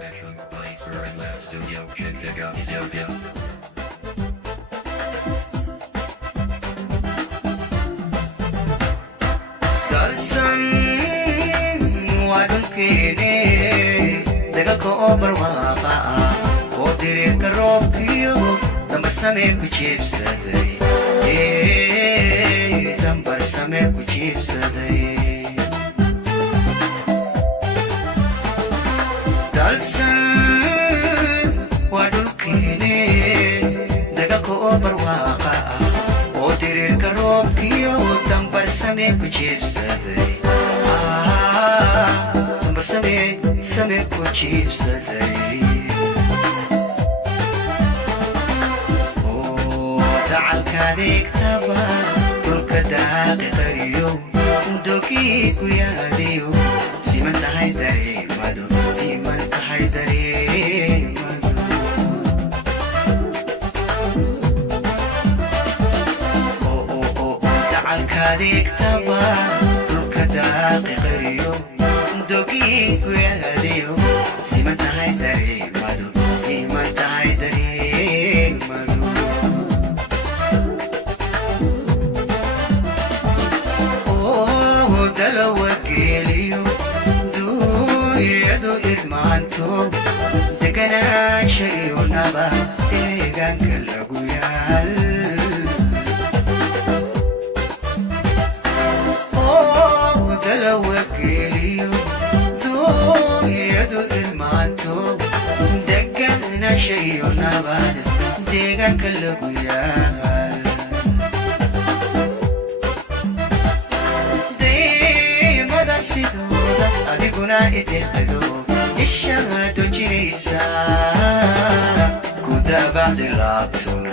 Production by Furry Lab Studio, Chicago, Ethiopia. Dalsan wadun kene daga ko barwaqa oo dirirka roobkiyo dambar samee ku jiibsaday dambar samee ku jiibsaday dalsan wadun kene daga ko barwaqa oo dirirka roobkiyo dambar samee ku jiibsaday dambar samee ku jiibsaday dacalkaadegtaba dhulka daaqi qariyo dogii ku yaadiyo siman tahay dareemadu siman tahay dareemadu dacalkaadegtaba dhulka daaqi qariyo dogii ku yaadiyo siman tahay dareemadu siman tahay dareemadu dalawageliyo duuyadu irmaanto deganaansha iyo nabad deegaanka lagu yaal dalawageliyo duuyadu irmaanto deganaansha iyo nabad deegaanka lagu yaal sidooda adiguna ideeqado ishaado jiraysa ku daabacdi laabtuna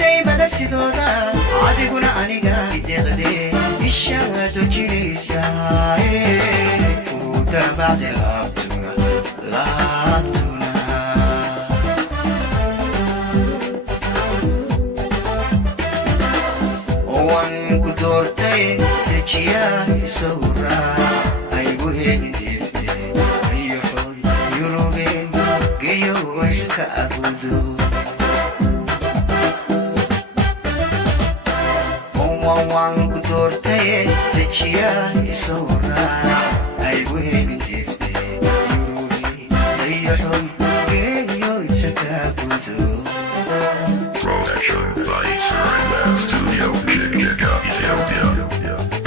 daymada sidooda adiguna aniga ideeqde ishaado jiraysa ku daabacdi laabtuna ku doortay dejiyaa isawra aygu helin deefte ayoxoy yurube geyo waxka abudo waan ku doortay dejiyaa isawra aygu helin deefte yurube ayoxoy geyo waxka abudo Production by Furry Lab Studio, Chicago, Ethiopia.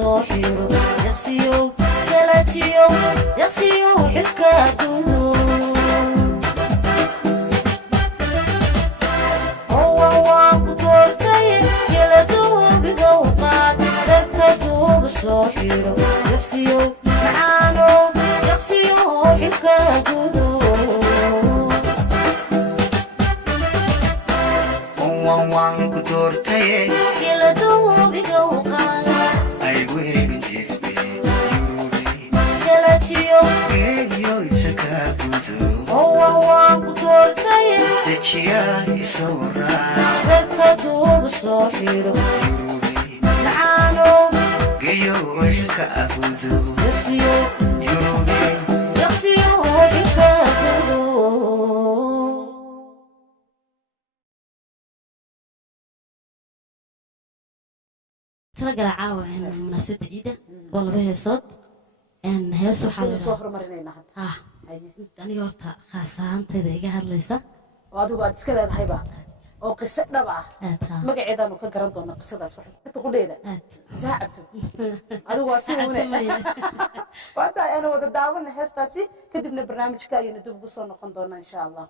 صوحيرو يغسيو سلاتيو يغسيو حلكا دودو هو وقدرتي يلدو بذوقات تبتدو بصوحيرو يغسيو معانو يغسيو حلكا دودو waan ku doortay يلدو بذوقات ay weyn jifte yurubi سلاتيو geeyo xilka gudu هو وقدرتي dejiya isawra تبتدو بصوحيرو yurubi معانو geeyo xilka gudu يغسيو yurubi يغسيو حلكا دودو ترى عاوة إن مناسبة جديدة والله به صوت إن هي سبحان soo الله horumarinayna hadda أنا قلت خاصة تذيك هالليسة adigu aad iska leedahayba oo qiso dhab ah magaceedaanu ka garan doonaa qisadaas wax inta ku dheeda saa cabto adigu waa si uune waata ayaan wada daawana heestaasi kadibna barnaamijka ayaynu dib ugu soo noqon doonaa insha Allah